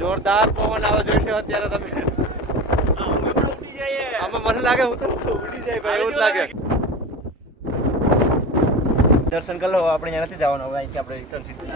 જોરદાર પવન આવે જોઈ લો અત્યારે તમે. આમાં મને લાગે હું તો ઉડી જાય ભાઈ, એવું જ લાગે. દર્શન કરી લો, આપણે અહીંયા નથી જવાનું હવે, અહીંથી આપણે રિટર્ન સીધું.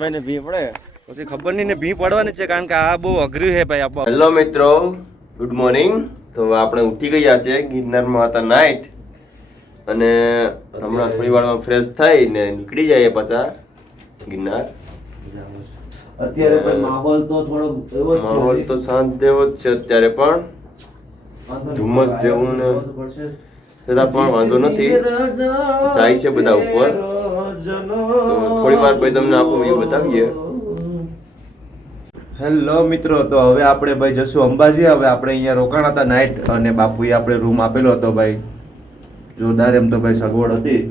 મને ભી પડે પછી ખબર નહીં ને, ભી પડવાની છે કારણ કે આ બહુ અઘરું છે ભાઈ. આપો હેલો મિત્રો, ગુડ મોર્નિંગ. તો આપણે ઉઠી ગયા છે, ગિરનારમાં હતા નાઇટ, અને હમણાં થોડી વારમાં ફ્રેશ થઈને નીકળી જાય પાછા ગિરનાર. અત્યારે પણ માહોલ તો થોડો એવો જ છે. માહોલ તો શાંત જેવો જ છે અત્યારે, પણ ધુમ્મસ જેવું ને છતાં પણ વાંધો નથી. જાય છે બધા ઉપર, તો થોડી વાર પછી તમને આપણો વ્યૂ બતાવીએ. હેલો મિત્રો, તો હવે આપણે ભાઈ જશું અંબાજી. હવે આપણે અહીંયા રોકાણ હતા નાઇટ, અને બાપુએ આપણે રૂમ આપેલો હતો ભાઈ. જોરદાર એમ તો ભાઈ સગવડ હતી,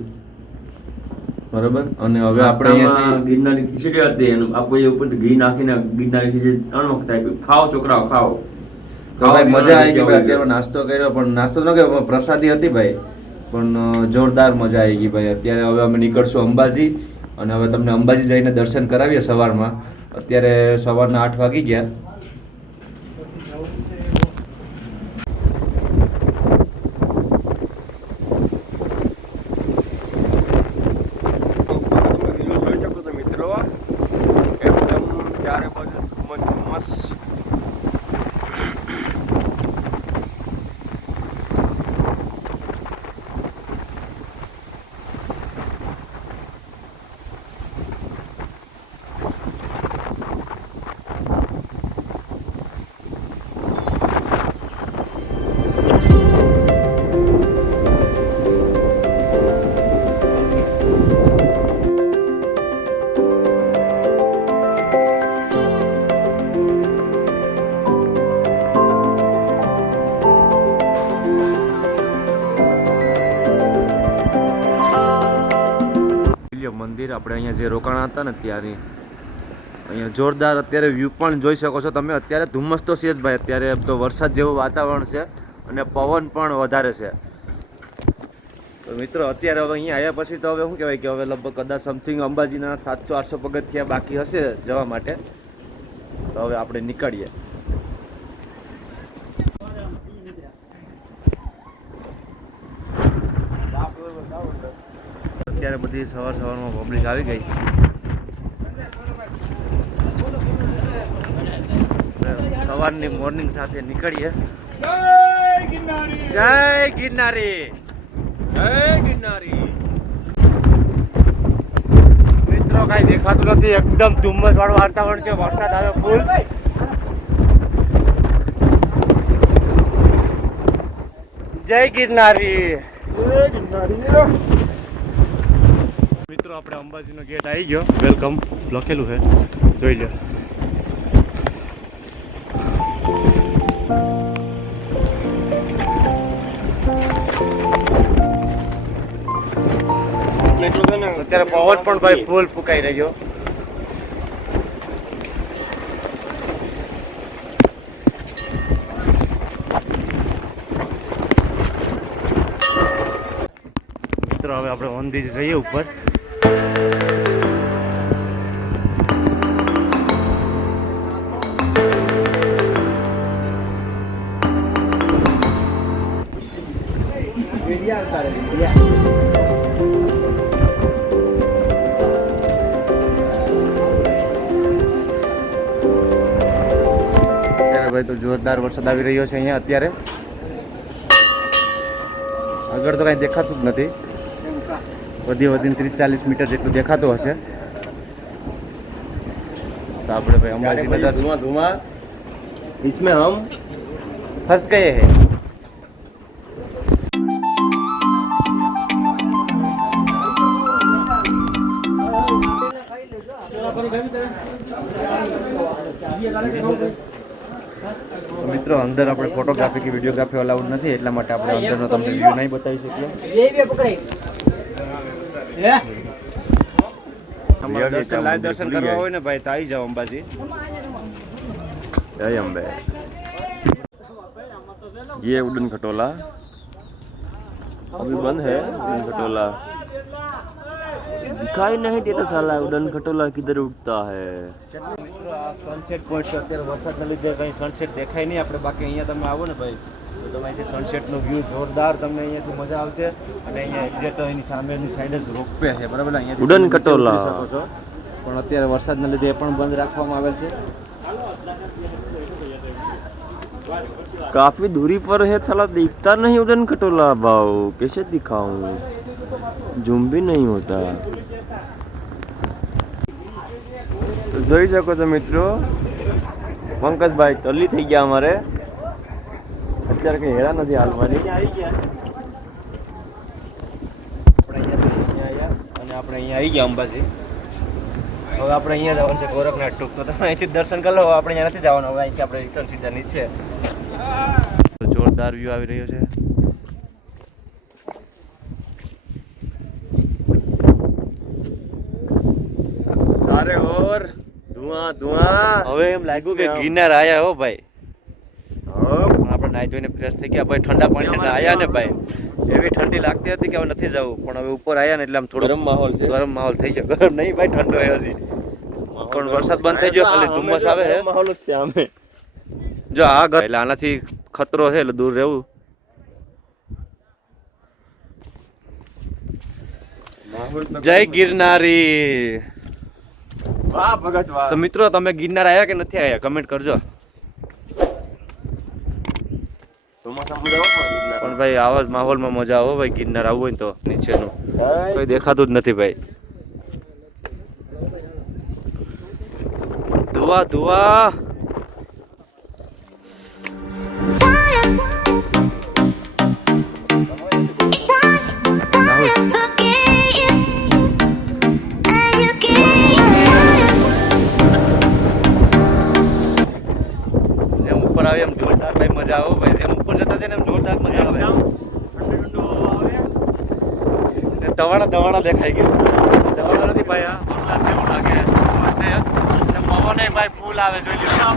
બરોબર. અને હવે આપણે અહીંયાથી ગિરનારની ખીચડી હતી, એનું આપણે ઉપર ઘી નાખીને ગિરનારની ખીચડી 3 વખત આપી. ખાઓ છોકરાઓ, ખાઓ. ભાઈ મજા આવી ગઈ ભાઈ. અત્યારે નાસ્તો કર્યો, પણ નાસ્તો ન કર્યો, પ્રસાદી હતી ભાઈ, પણ જોરદાર મજા આવી ગઈ ભાઈ. અત્યારે હવે અમે નીકળશું અંબાજી, અને હવે તમને અંબાજી જઈને દર્શન કરાવીએ સવારમાં. અત્યારે સવારના 8 વાગી ગયા. મંદિર આપણે અહીંયા જે રોકાણા હતા ને ત્યાંની, અહીંયા જોરદાર અત્યારે વ્યૂ પણ જોઈ શકો છો તમે. અત્યારે ધુમ્મસ તો છે જ ભાઈ, અત્યારે તો વરસાદ જેવું વાતાવરણ છે, અને પવન પણ વધારે છે. તો મિત્રો અત્યારે હવે અહીંયા આવ્યા પછી તો હવે શું કહેવાય કે હવે લગભગ કદાચ સમથિંગ અંબાજીના 700-800 પગથિયા બાકી હશે જવા માટે. તો હવે આપણે નીકળીએ. અત્યારે બધી સવારમાં પબ્લિક આવી ગઈ. સવારની મોર્નિંગ સાથે નીકળીએ. જય ગિરનારી, જય ગિરનારી, જય ગિરનારી. મિત્રો કાંઈ દેખાતું નથી, એકદમ ધુમ્મસ વાળું વાતાવરણ છે, વરસાદ આવે ફૂલ. જય ગિરનારી, જય ગિરનારી. મિત્રો આપણે અંબાજીનો ગેટ આવી ગયો, વેલકમ લખેલું છે, જોઈ લો. અત્યારે પવન પણ ભાઈ ફૂલ ફૂંકાઈ રહ્યો. મિત્રો હવે આપણે મંદિર જઈએ ઉપર. ભાઈ તો જોરદાર વરસાદ આવી રહ્યો છે અહીંયા અત્યારે. આગળ તો કઈ દેખાતું જ નથી, વધીને 30-40 મીટર જેટલું દેખાતું હશે. તો આપણે ભાઈ અંબાજી धुआं इसमें हम फंस गए हैं. મિત્રો અંદર આપણે ફોટોગ્રાફી કે વિડીયોગ્રાફી અલાઉડ નથી, એટલા માટે આપણે અંદરનો તમને વ્યૂ નહીં બતાવી શકીએ. દર્શન કરવા હોય ને ભાઈ તો આવી જાઓ અંબાજી. जय अम्बे. ये उड़न खटोला अभी बंद है, उड़न खटोला. दिखाई नहीं देता साला उड़न खटोला किधर उड़ता है મિત્રો આ સનસેટ પોઈન્ટ છે અત્યારે વરસાદના લીધે કંઈ સનસેટ દેખાય નહીં આપણે બાકી અહીંયા તમે આવો ને ભાઈ તો તમે અહીંથી સનસેટનો વ્યૂ જોરદાર તમને અહીંયાથી મજા આવશે અને અહીંયા એક્ઝેક્ટ એની સામેની સાઈડ જ રોપવે છે બરાબર અહીંયા ઉડન ખટોલા. શકો છો પણ અત્યારે વરસાદના લીધે એ પણ બંધ રાખવામાં આવેલ છે काफी दूरी पर है साला दिखता नहीं उड़न खटोला भाव कैसे दिखाऊं जूम भी नहीं होता तो જોઈ શકો છો મિત્રો પંકજભાઈ તલ્લી થઈ ગયા અમારે અત્યારે કઈ હેરા નથી હાલવાની આપણે અહીંયા આવી ગયા અંબાજી હવે આપણે અહીંયા જવાનું છે ગોરખનાથ ટૂંક તો તમે અહીંથી દર્શન કરી લો આપણે અહીંયા નથી જવાનું હવે અહીંથી આપણે રિટર્ન સીધા નીચે જોરદાર વ્યૂ આવી રહ્યો છે સારે ઓર ધુઆ ધુઆ. હવે એમ લાગ્યું કે ગિરનાર આયા હો ભાઈ આપણે નાઈ ધોઈને ફ્રેશ થઈ ગયા ભાઈ ઠંડા પાણી આયા ને ભાઈ એવી ઠંડી લાગતી હતી કે હવે નથી જવું પણ હવે ઉપર આયા ને એટલે આમ થોડો ગરમ માહોલ છે. ગરમ માહોલ થઈ ગયો ગરમ નહીં ભાઈ ઠંડો હે હજી પણ વરસાદ બંધ થઈ ગયો ખાલી ધુમ્મસ આવે છે માહોલ જ છે આમે. જો આ ઘર એટલે આનાથી ખતરો છે એટલે દૂર રહેવું જય ગિરનારી. વાહ ભગત વાહ. તો મિત્રો તમે ગિરનાર આયા કે નથી આયા કમેન્ટ કરજો ચોમાસામાં મજા આવે ને પણ ભાઈ આવા જ માહોલમાં મજા આવો ભાઈ ગિરનાર આવવું હોય ને તો નીચેનું ગિરનાર. કોઈ દેખાતું જ નથી ભાઈ ધુઆ ધુઆ એમ ઉપર આવે એમ જોરદાર ભાઈ મજા આવે ભાઈ એમ ઉપર જતા છે ને એમ જોરદાર મજા આવે ને દવાડા દવાડા દેખાઈ ગયું દવાડા નથી ભાઈ આ વરસાદ જેવું લાગે હશે ને પવન ભાઈ ફૂલ આવે જોઈ લ્યો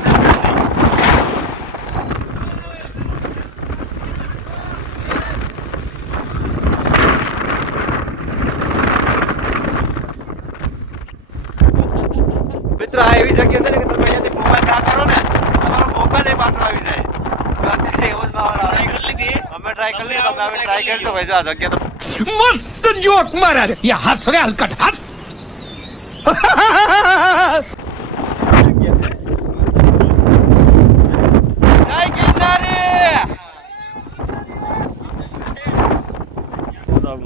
મિત્રો આ એવી જગ્યા છે ને કે તમે અહીંયાથી મોબાઈલ ચાર્જ કરો ને તમારો મોબાઈલ પાછો આવી જાય તો અત્યારે એવો જ માહોલ આવે. ટ્રાય કરી લીધી અમે ટ્રાય કરી લીધી તમે હવે ટ્રાય કરશો ભાઈ જો આ જગ્યા તો मस्त जोक मारा रे ये हंस रे हलकट हंस જય ગિરનારી.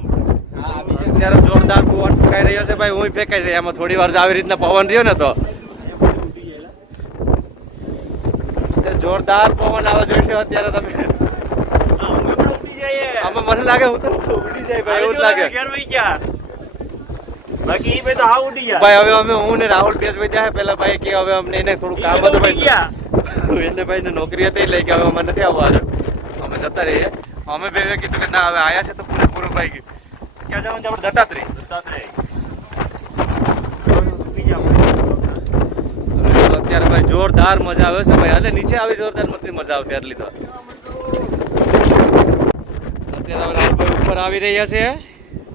અત્યારે જોરદાર પવન ફૂંકાઈ રહ્યો છે ભાઈ હું ફેંકાય છે એમાં થોડી વાર આવી રીતના પવન રહ્યો ને તો જોરદાર પવન આવે જોઈ લો અત્યારે તમે આમાં મને લાગે હું તો ઉડી જાય ભાઈ એવું જ લાગે बाकी ये तो हाँ उड़ी ભાઈ હવે અમે હું ને રાહુલ બેસ વધ્યા પેલા ભાઈ કે હવે અમને એને થોડું કામ હતું ભાઈ એને ભાઈ ને નોકરી હતી એટલે કે હવે અમે નથી આવવાનું અમે જતા રહીએ અમે બે કીધું કે ના હવે આયા છે તો પૂરેપૂરું ભાઈ ક્યાં જવાનું છે આપણે દત્તાત્રેય અત્યારે ભાઈ જોરદાર મજા આવે છે ભાઈ હાલે નીચે આવી જોરદાર નથી મજા આવતી આટલી તો અત્યારે હવે રાહુલભાઈ ઉપર આવી રહ્યા છે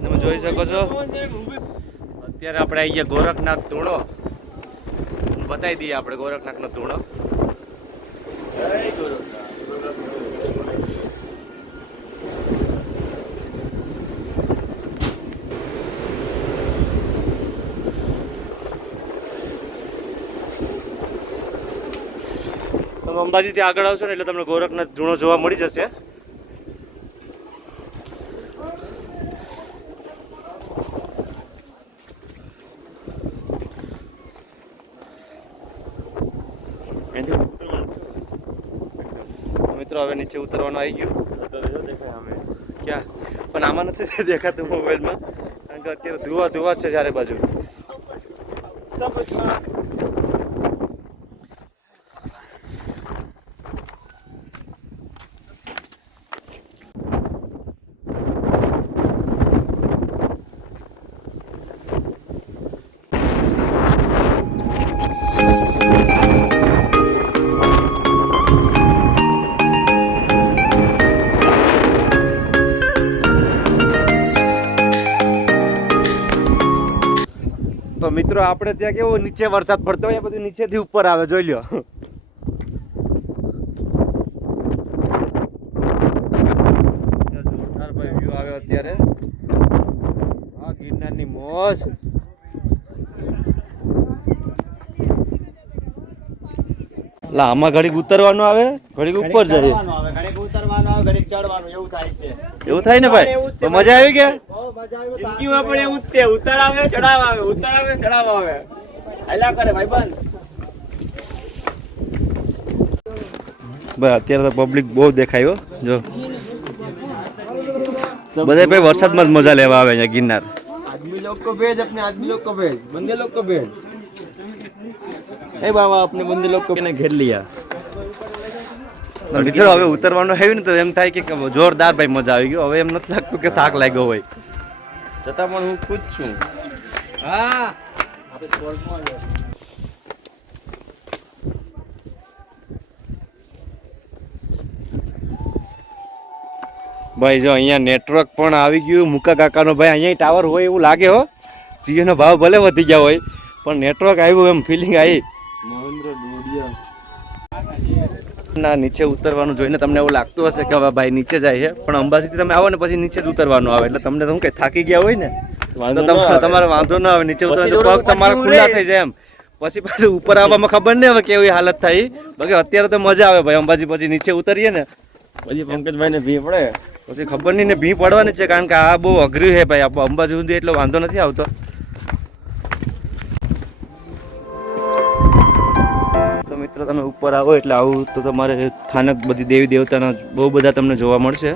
તમે જોઈ શકો છો અત્યારે આપણે આવી ગયા ગોરખનાથ ધૂણો બતાવી દઈએ આપણે ગોરખનાથનો ધૂણો તમે અંબાજીથી આગળ આવશો ને એટલે તમને ગોરખનાથ ધૂણો જોવા મળી જશે મિત્રો હવે નીચે ઉતરવાનું આવી ગયું ક્યાં પણ આમાં નથી દેખાતું મોબાઈલમાં કારણ કે અત્યારે ધુવા ધુવા છે ચારે બાજુ મિત્રો આપણે ત્યાં કેવું નીચે વરસાદ પડતો હોય બધું નીચેથી ઉપર આવે જોઈ લો. જોરદાર ભાઈ વ્યૂ આવ્યો અત્યારે. આ ગિરનારની મોજ. લા આમાં ઘડીક ઉતરવાનું આવે ઘડીક ઉપર જાય એવું થાય ને ભાઈ તો મજા આવી ગયા. જિંદગીમાં પણ એવું જ છે, ઉતાર આવે ચડાવ આવે, ઉતાર આવે ચડાવ આવે, હાલ્યા કરે ભાઈબંધ. ભાઈ અત્યારે તો પબ્લિક બહુ દેખાય હો. જો બધા ભાઈ વરસાદમાં જ મજા લેવા આવે અહીંયા ગિરનાર. आदमी लोग को भेज, अपने आदमी लोग को भेज, बंदे लोग को भेज. ए बाबा अपने बंदे लोग को घेर लिया. મિત્રો હવે ઉતરવાનું આવ્યું ને તો એમ થાય કે જોરદાર ભાઈ મજા આવી ગયો. હવે એમ નથી લાગતું કે થાક લાગ્યો હોય. છતાં પણ હું ખુદ છું. હા ભાઈ જો અહીંયા નેટવર્ક પણ આવી ગયું. મુકા કાકાનો ભાઈ અહીંયા ટાવર હોય એવું લાગે હો. જીઓનો ભાવ ભલે વધી ગયા હોય પણ નેટવર્ક આવ્યું એમ ફિલિંગ આવી. મહેન્દ્ર ડોડિયા ના નીચે ઉતરવાનું જોઈને તમને એવું લાગતું હશે કે હવે ભાઈ નીચે જાય છે, પણ અંબાજીથી તમે આવો ને પછી નીચે જ ઉતરવાનું આવે એટલે તમને શું કઈ થાકી ગયા હોય ને તો તમારે વાંધો ના આવે. નીચે ઉતરવાનું પગ તમારા ખુલ્લા થઈ જાય એમ. પછી પાછું ઉપર આવવામાં ખબર નહીં હવે કેવી હાલત થાય. બાકી અત્યારે તો મજા આવે ભાઈ. અંબાજી પછી નીચે ઉતરીએ ને પછી પંકજભાઈ ને ભી પડે પછી ખબર નહીં ને ભી પડવાની છે, કારણ કે આ બહુ અઘરી છે ભાઈ. અંબાજી સુધી એટલો વાંધો નથી આવતો. તો મિત્રો તમે ઉપર આવો એટલે આવું તો તમારે સ્થાનક બધી દેવી દેવતાના બહુ બધા તમને જોવા મળશે.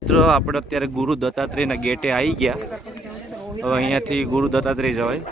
મિત્રો આપણે અત્યારે ગુરુ દત્તાત્રેયના ગેટે આવી ગયા. હવે અહીંયાથી ગુરુ દત્તાત્રેય જવાય.